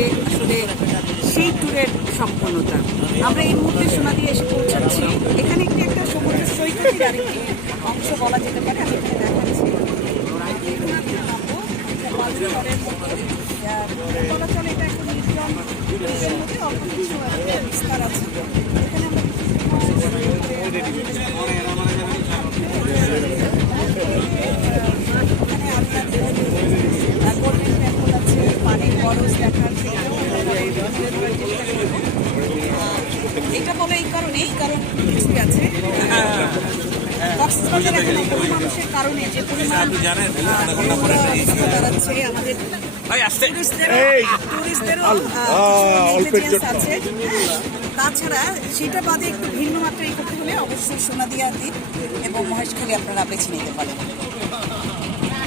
হবে আসলে সেই ট্যুরের সম্পূর্ণতা। আমরা এই মুহূর্তে সোনাদিয়া এসে পৌঁছাচ্ছি। এখানে একটা সমুদ্র সৈকতের আরেকটি অংশ বলা যেতে পারে। আমি এখানে দেখাচ্ছি চলাচল। এটা একটা নির্জন দ্বীপের মধ্যে অল্প কিছু বিস্তার আছে। এখানে গোল্ডেন টেম্পল আছে, পানির বরজ দেখার এটা বলে এই কারণেই, কারণ কিছুই আছে কক্সবাজার এখন মানুষের কারণে যে পরিমাণ দাঁড়াচ্ছে আমাদের টুরিস্টদেরও আছে। তাছাড়া সেটা বাদে একটু ভিন্ন মাত্রায় করতে হলে অবশ্যই সোনাদিয়া দ্বীপ এবং মহেশখালী আপনারা বেছে নিতে পারেন।